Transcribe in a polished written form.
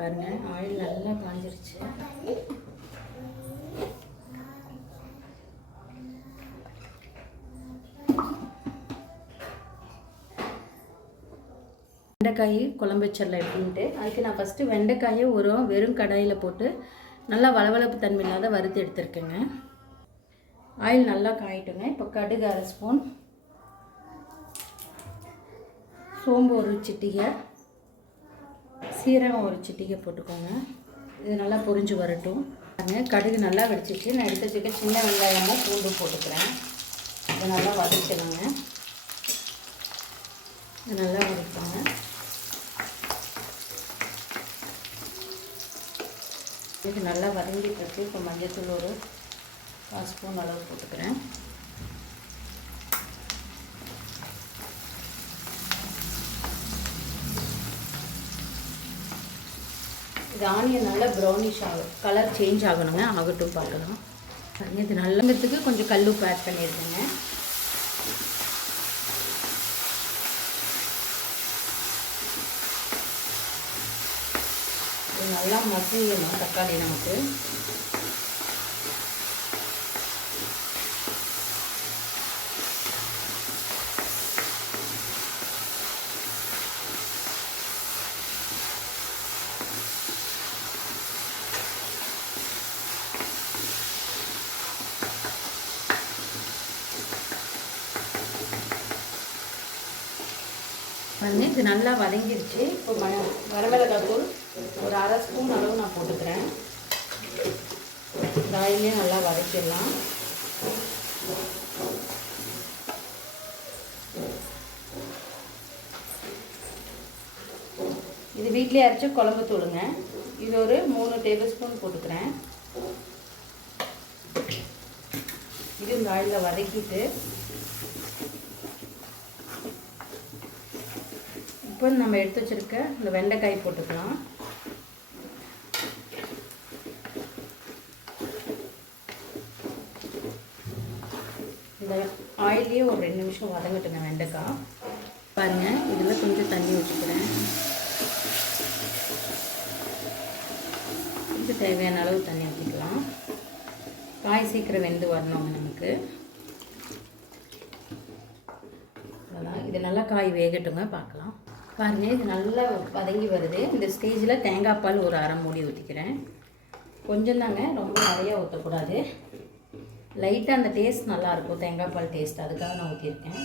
பாருங்கள், ஆயில் நல்லா காஞ்சிருச்சு. வெண்டைக்காய் குழம்பு வச்சிடலாம் எப்படின்ட்டு. அதுக்கு நான் ஃபஸ்ட்டு வெண்டைக்காயை வெறும் கடாயில் போட்டு நல்லா வளவளப்பு தன்மை இல்லாத வறுத்து எடுத்துருக்கேங்க. ஆயில் நல்லா காயிட்டுங்க. இப்போ கடுகு 1/2 ஸ்பூன், சோம்பு 1 சிட்டிகை, சீரகம் 1 சிட்டிகை போட்டுக்கோங்க. இது நல்லா பொரிஞ்சு வரட்டும். கடுகு நல்லா வெடிச்சிச்சு. நான் எடுத்து வச்சுக்க சின்ன வெங்காயமும் பூண்டு போட்டுக்கிறேன். இதை நல்லா வதக்கணுங்க. இது நல்லா வதக்குவாங்க. இது நல்லா வதங்கிட்டு இப்போ மஞ்சள்தூள் 1 ஸ்பூன் அளவு போட்டுக்கிறேன். இது ஆனியன் நல்லா ப்ரௌனிஷ் ஆகும், கலர் சேஞ்ச் ஆகணுங்க. ஆகட்டும், பார்க்கலாம். இது நல்லங்கிறதுக்கு கொஞ்சம் கல்லுப்பு ஆட் பண்ணியிருக்கேங்க. இது நல்லா மசியணும் தக்காளி நமக்கு. இது நல்லா வதங்கிருச்சு. இப்போ வரமிளகாய் தூள் 1/2 ஸ்பூன் அளவு நான் போட்டுக்கிறேன். காயிலே நல்லா வதக்கிடலாம். இது வீட்டிலே அரைச்ச குழம்பு தூளுங்க. இது 3 டேபிள் ஸ்பூன் போட்டுக்கிறேன். இது இந்த ஆயிலில் வதக்கிட்டு இப்போ நம்ம எடுத்து வச்சுருக்க இந்த வெண்டைக்காய் போட்டுக்கலாம். இந்த ஆயிலே ஒரு 2 நிமிஷம் வதங்கட்டுங்க வெண்டைக்காய். பாருங்கள், இதில் கொஞ்சம் தண்ணி ஊற்றிக்கிறேன். கொஞ்சம் தேவையான அளவு தண்ணி ஊற்றிக்கலாம். காய் சீக்கிரம் வெந்து வரணுங்க நமக்கு. அதான், இது நல்லா காய் வேகட்டுங்க, பார்க்கலாம். பாருங்கள், இது நல்லா வதங்கி வருது. இந்த ஸ்டேஜில் தேங்காய் பால் 1/2 மூடி ஊற்றிக்கிறேன். கொஞ்சம் தாங்க, ரொம்ப நிறையா ஊற்றக்கூடாது. லைட்டாக அந்த டேஸ்ட் நல்லாயிருக்கும், தேங்காய் பால் டேஸ்ட். அதுக்காக நான் ஊற்றிருக்கேன்.